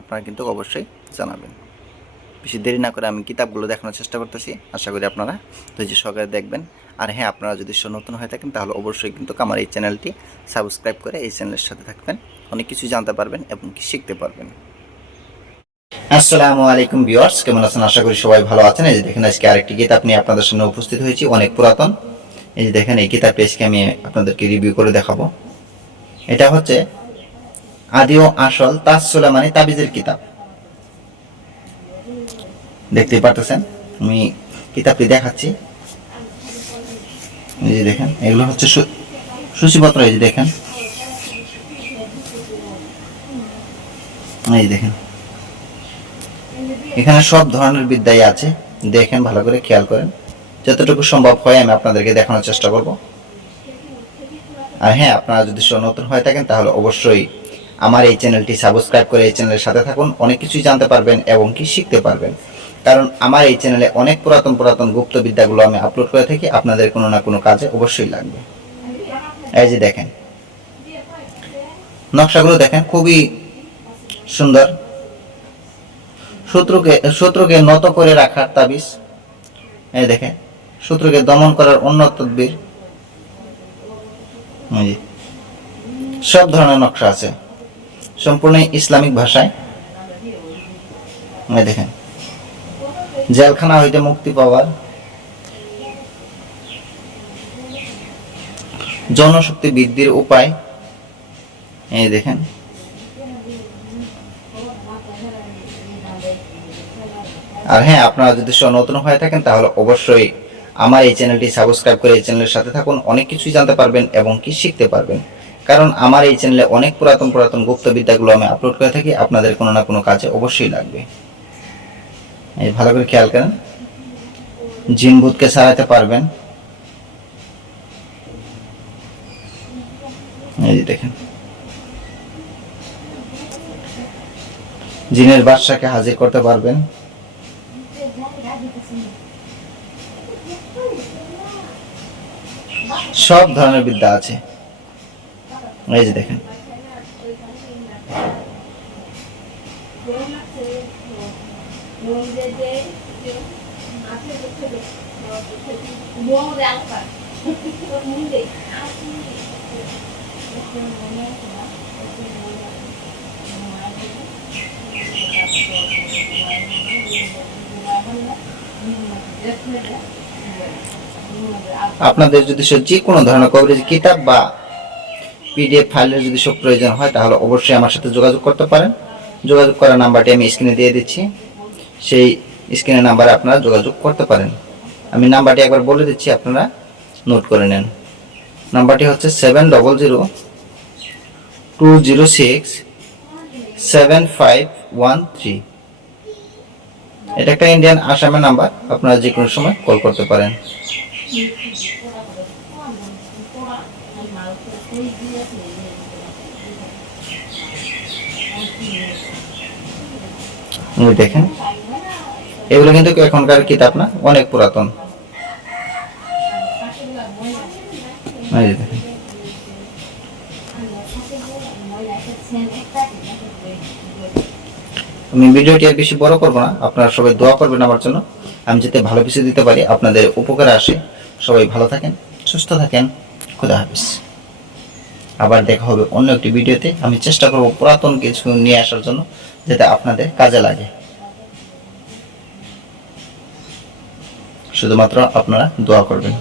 আপনারা কিন্তু অবশ্যই জানাবেন। বেশি দেরি না করে আমি কিতাবগুলো দেখানোর চেষ্টা করতেছি। আশা করি আপনারা ধৈর্য সহকারে দেখবেন। আর হ্যাঁ আপনারা যদি নতুন হয়ে থাকেন, তাহলে অবশ্যই কিন্তু আমার এই চ্যানেলটি সাবস্ক্রাইব করে এই চ্যানেলের সাথে থাকবেন। অনেক কিছু জানতে পারবেন এবং কি শিখতে পারবেন। আসসালামু আলাইকুম ভিউয়ার্স, কেমন আছেন? আশা করি সবাই ভালো আছেন। এই যে দেখেন, আজকে আরেকটি কিতাব নিয়ে আপনাদের সামনে উপস্থিত হয়েছি, অনেক পুরাতন। এই যে দেখেন, এই কিতাবটি আজকে আমি আপনাদেরকে রিভিউ করে দেখাবো। এটা হচ্ছে আদি ও আসল তাজ সুলেমানি তাবিজের কিতাব। দেখতে পারতেছেন? আমি কিতাবটি দেখাচ্ছি। এই যে দেখেন, এগুলো হচ্ছে সূচিপত্র, এই যে দেখেন। এই দেখেন। এখানে সব ধরনের বিদ্যাই আছে। দেখেন, ভালো করে খেয়াল করেন। যতটুকু সম্ভব হয় আমি আপনাদেরকে দেখানোর চেষ্টা করব। আর হ্যাঁ আপনারা যদি নতুন হয়ে থাকেন, তাহলে অবশ্যই আমার এই চ্যানেলটি সাবস্ক্রাইব করে এই চ্যানেলের সাথে থাকুন, অনেক কিছুই জানতে পারবেন এবং কি শিখতে পারবেন। কারণ আমার এই চ্যানেলে অনেক পুরাতন পুরাতন গুপ্ত বিদ্যাগুলো আমি আপলোড করে থাকি, আপনাদের কোনো না কোনো কাজে অবশ্যই লাগবে। এই যে দেখেন, নকশাগুলো দেখেন, খুবই সুন্দর। শত্রুকে শত্রুকে নত করে রাখার তাবিজ। এই দেখেন, শত্রুকে দমন করার অন্য তদ্বির। সব ধরনের নকশা আছে। সম্পূর্ণ ইসলামিক ভাষায়। দেখেন। জেলখানা হইতে মুক্তি পাওয়ার জনশক্তি বৃদ্ধির উপায়। এই দেখেন। আর হ্যাঁ আপনারা যদি নতুন হয়ে থাকেন, তাহলে অবশ্যই আমার এই চ্যানেলটি সাবস্ক্রাইব করে এই চ্যানেলের সাথে থাকুন। অনেক কিছুই জানতে পারবেন এবং কি শিখতে পারবেন। কারণ আমার এই চ্যানেলে অনেক পুরাতন পুরাতন গুপ্ত বিদ্যাগুলো আমি আপলোড করে থাকি, আপনাদের কোনো না কোনো কাজে অবশ্যই লাগবে। এই ভালো করে খেয়াল করেন। জিন ভূতকে সারাতে পারবেন। এই যে দেখেন। জিনের বাদশাকে হাজির করতে পারবেন। সব ধরনের বিদ্যা আছে। এই যে দেখেন। আপনাদের যদি যে কোনো ধরনের কভারেজ কিতাব বা পিডিএফ ফাইলের যদি সব প্রয়োজন হয়, তাহলে অবশ্যই আমার সাথে যোগাযোগ করতে পারেন। যোগাযোগ করার নাম্বারটি আমি স্ক্রিনে দিয়ে দিচ্ছি। সেই স্ক্রিনের নাম্বারে আপনারা যোগাযোগ করতে পারেন। আমি নাম্বারটি একবার বলে দিচ্ছি, আপনারা নোট করে নেন। নাম্বারটি হচ্ছে seven double zero two zero six seven five one three এটা একটা ইন্ডিয়ান আসামের নাম্বার, আপনারা যে কোনো সময় কল করতে পারেন। দেখেন। এগুলো কিন্তু এখনকার কিতাব না, অনেক পুরাতন। আমি ভিডিওটি আর বেশি বড় করব না, আপনারা সবাই দোয়া করবেন আমার জন্য। আমি যাতে ভালো কিছু দিতে পারি, আপনাদের উপকারে আসে। সবাই ভালো থাকেন, সুস্থ থাকেন। খুদা হাফিজ। আবার দেখা হবে অন্য একটি ভিডিওতে। আমি চেষ্টা করব পুরাতন কিছু নিয়ে আসার জন্য যেটা আপনাদের কাজে লাগে। শুধুমাত্র আপনারা দোয়া করবেন।